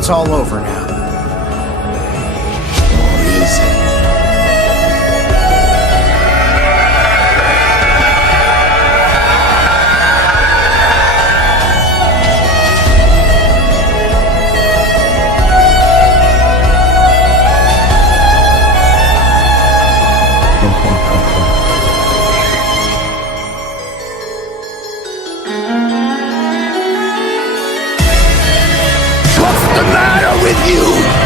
It's all over now. Or is it? What's the matter with you?